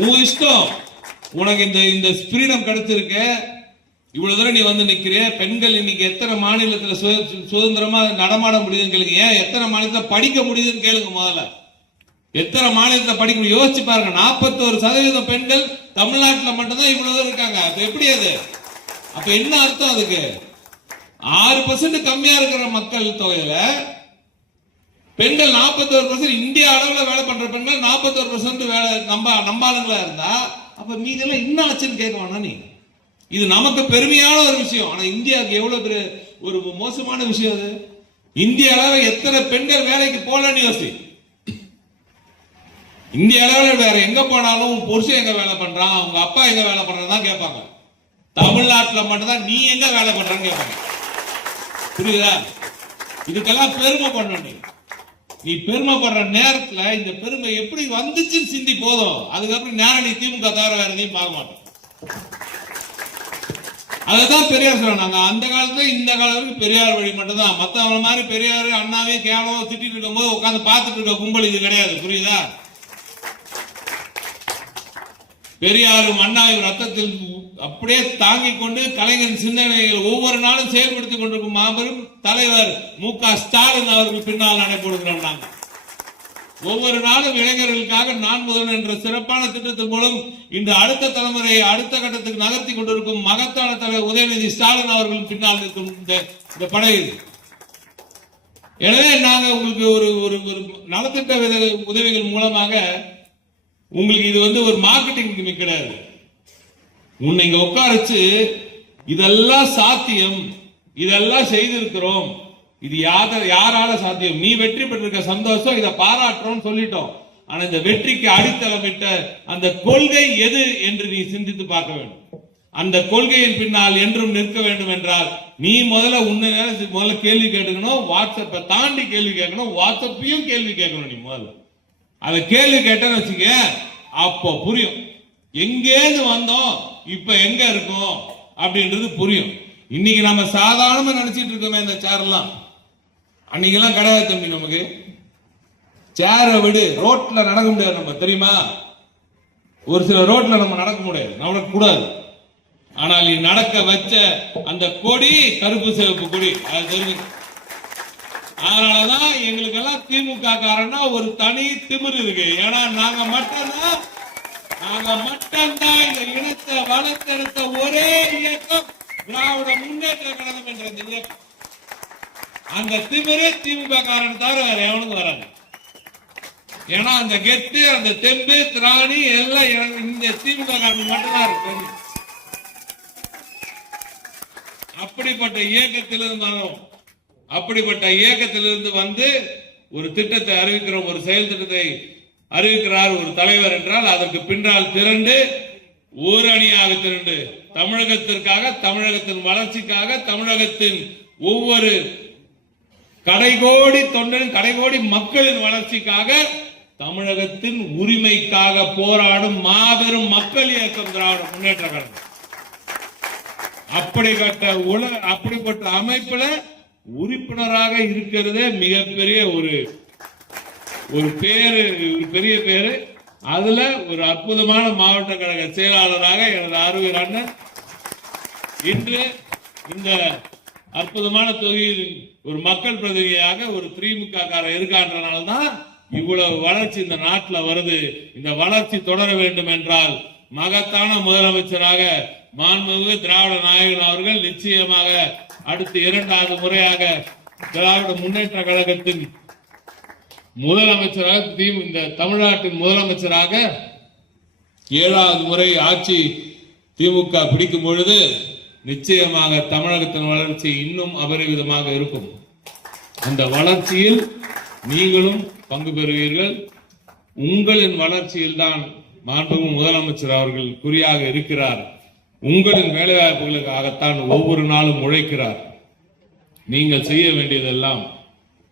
உன் இஷ்டம். உனக்கு இந்த ஃப்ரீடம் கிடைச்சிருக்க, இவ்வளவு தூரம் நீ வந்து நிக்கிற. பெண்கள் இன்னைக்கு எத்தனை மாநிலத்தில் சுதந்திரமா நடமாட முடியுதுன்னு கேளுங்க. ஏன் எத்தனை மாநிலத்தில் படிக்க முடியுதுன்னு கேளுங்க. முதல்ல எத்தனை மாநிலத்தில் படிக்க முடியும் யோசிச்சு பாருங்க. 41% பெண்கள் தமிழ்நாட்டில் மட்டும்தான் இவ்வளவு தூரம் இருக்காங்க. அது எப்படி? அது அப்ப என்ன அர்த்தம்? அதுக்கு 6% கம்மியா இருக்கிற மக்கள் தொகையில பெண்கள் 41%, இந்திய அளவுல வேலை பண்ற பெண்கள் 41% வேலை நம்பாளுங்களா இருந்தா, அப்ப மீதெல்லாம் என்ன ஆச்சுன்னு கேட்க வேணாம் நீ. இது நமக்கு பெருமையான ஒரு விஷயம். ஆனா இந்தியாவுக்கு எவ்வளவு பெரிய ஒரு மோசமான விஷயம் அது. இந்திய அளவில் எத்தனை பெண்கள் வேலைக்கு போலன்னு யோசி. இந்திய அளவில் வேற எங்க போனாலும் புருஷன் எங்க வேலை பண்றான், அவங்க அப்பா எங்க வேலை பண்றதான் கேட்பாங்க. தமிழ்நாட்டில் மட்டும்தான் நீ எங்க வேலை பண்றான்னு கேட்பாங்க. புரியுதா? இதுக்கெல்லாம் பெருமை பண்ணணும். நீ பெருமைப்படுற நேரத்துல இந்த பெருமை எப்படி வந்துச்சுன்னு சிந்தி போதும். அதுக்கப்புறம் நேரம் நீ திமுக தவிர வேற எதையும் பார்க்க மாட்டோம். அதுதான் பெரியார் சொல்றாங்க. அந்த காலத்துல இந்த காலம் வரைக்கும் பெரியார் வழி மட்டும் தான். மத்தவங்க மாதிரி பெரியார் அண்ணாவையும் கேவலமா திட்டிட்டு இருக்கும் போது உட்காந்து பார்த்துட்டு இருக்க கும்பல் இது கிடையாது. புரியுதா? பெரியாரும் அண்ணாவையும் ரத்தத்தில் அப்படியே தாங்கிக் கொண்டு கலைஞரின் சிந்தனைகள் ஒவ்வொரு நாளும் செயல்படுத்திக் கொண்டிருக்கும் மாபெரும் தலைவர் மு.க. ஸ்டாலின் அவர்கள் பின்னால் நடைபெறுகிறோம். நாங்கள் ஒவ்வொரு நாளும் இளைஞர்களுக்காக நான் முதல்வன் என்ற சிறப்பான திட்டத்தின் மூலம் இந்த அடுத்த தலைமுறையை அடுத்த கட்டத்துக்கு நகர்த்தி கொண்டிருக்கும் மகத்தான தலைவர் உதயநிதி ஸ்டாலின் அவர்கள் பின்னால் இருக்கும் இந்த படை. எனவே நாங்கள் உங்களுக்கு ஒரு நலத்திட்ட உதவிகள் மூலமாக உங்களுக்கு இது ஒரு மார்க்கெட்டிங் கிடையாது. உன்னை இங்க உட்காரச்சு இதெல்லாம் சாத்தியம், இதெல்லாம் செய்திருக்கிறோம், இது யாரால சாத்தியம், நீ வெற்றி பெற்றிருக்க சந்தோஷம், இதை பாராட்டுறோம் சொல்லிட்டோம். ஆனா இந்த வெற்றிக்கு அடித்தளமிட்ட அந்த கொள்கை எது என்று நீ சிந்தித்து பார்க்க வேண்டும். அந்த கொள்கையின் பின்னால் என்றும் நிற்க வேண்டும் என்றால் நீ முதல்ல கேள்வி கேட்டுக்கணும். வாட்ஸ்அப்பை தாண்டி கேள்வி கேட்கணும். வாட்ஸ்அப்பையும் கேள்வி கேட்கணும். நீ முதல்ல அதை கேள்வி கேட்டேன்னு வச்சுக்க, அப்போ புரியும் எங்கேருந்து வந்தோம் இப்ப எங்க இருக்கும் அப்படின்றது புரியும். இன்னைக்கு நம்ம சாதாரணமா நினைச்சிட்டு இருக்கோமே இந்த சேரெல்லாம், அன்னைக்கெல்லாம் கிடையாது தம்பி. நமக்கு சேரை விடு, ரோட்ல நடக்க முடியாது. நம்ம தெரியுமா? ஒரு சில ரோட்ல நம்ம நடக்க முடியாது, நடக்கக்கூடாது. ஆனால் நீ நடக்க வச்ச அந்த கொடி கருப்பு சிவப்பு கொடி, அது தெரிஞ்சு. அதனாலதான் எங்களுக்கெல்லாம் திமுக காரன்னா ஒரு தனி திமிரு இருக்கு. ஏன்னா நாங்க மட்டும்தான் இந்த இனத்தை வளர்த்தெடுத்த ஒரே இயக்கம் திராவிட முன்னேற்ற கழகம் என்ற இந்த இயக்கம். அந்த திமிரு திமுக காரன் தவிர வேற எவனுக்கு வராது. ஏன்னா அந்த கெட்டு, அந்த தெம்பு, திராணி எல்லாம் இந்த திமுக காரன் மட்டும்தான் இருக்கு. அப்படிப்பட்ட இயக்கத்திலிருந்து வந்து ஒரு திட்டத்தை அறிவிக்கிறோம், ஒரு செயல் திட்டத்தை அறிவிக்கிறார் ஒரு தலைவர் என்றால் அதற்கு பின்னால் திரண்டு ஒரு அணியாக திரண்டு தமிழகத்திற்காக, தமிழகத்தின் வளர்ச்சிக்காக, தமிழகத்தின் ஒவ்வொரு கடைகோடி தொண்டரின், கடைகோடி மக்களின் வளர்ச்சிக்காக, தமிழகத்தின் உரிமைக்காக போராடும் மாபெரும் மக்கள் இயக்கம் திராவிட முன்னேற்ற கழகம். அப்படிப்பட்ட அமைப்புல உறுப்பினராக இருக்கிறதே மிகப்பெரிய ஒரு பெரிய பேரு. அதுல ஒரு அற்புதமான மாவட்ட கழக செயலாளராக எனது அருமை அண்ணன் இன்று இந்த அற்புதமான தொகுதியில் ஒரு மக்கள் பிரதிநிதியாக ஒரு திமுக காரர் இருக்கான்றனால்தான் இவ்வளவு வளர்ச்சி இந்த நாட்டில் வருது. இந்த வளர்ச்சி தொடர வேண்டும் என்றால் மகத்தான முதலமைச்சராக மாண்புமிகு திராவிட நாயகன் அவர்கள் நிச்சயமாக அடுத்து 2வது முறையாக திராவிட முன்னேற்ற கழகத்தின் முதலமைச்சராக, இந்த தமிழ்நாட்டின் முதலமைச்சராக 7வது முறை ஆட்சி திமுக பிடிக்கும் பொழுது நிச்சயமாக தமிழகத்தின் வளர்ச்சி இன்னும் அபரிவிதமாக இருக்கும். அந்த வளர்ச்சியில் நீங்களும் பங்கு பெறுவீர்கள். உங்களின் வளர்ச்சியில் தான் மாண்புமிகு முதலமைச்சர் அவர்கள் குறியாக இருக்கிறார். உங்களின் வேலைவாய்ப்புகளுக்காகத்தான் ஒவ்வொரு நாளும் உழைக்கிறார். நீங்கள் செய்ய வேண்டியதெல்லாம்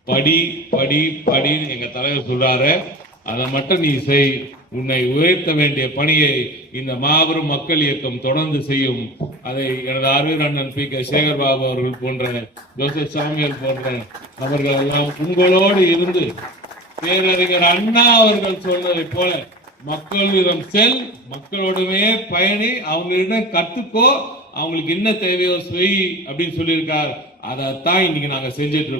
படி படி படின்னு எங்க தலைவர் சொல்றாரு, அதை மட்டும் நீ செய். உன்னை உயர்த்த வேண்டிய பணியை இந்த மாபெரும் மக்கள் இயக்கம் தொடர்ந்து செய்யும். அதை எனது அறிவியல் அண்ணன் பி.கே. சேகர்பாபு அவர்கள் போன்ற, ஜோசப் சாமியல் போன்ற அவர்கள் எல்லாம் உங்களோடு இருந்து பேரறிஞர் அண்ணா அவர்கள் சொன்னதை போல மக்களிடம் செல், மக்களோடவே பயணி, அவங்களிடம் கத்துக்கோ, அவங்களுக்கு என்ன தேவையோ செய் அப்படின்னு சொல்லியிருக்கார். அதைத்தான் இன்னைக்கு நாங்க செஞ்சிட்டு இருக்கோம்.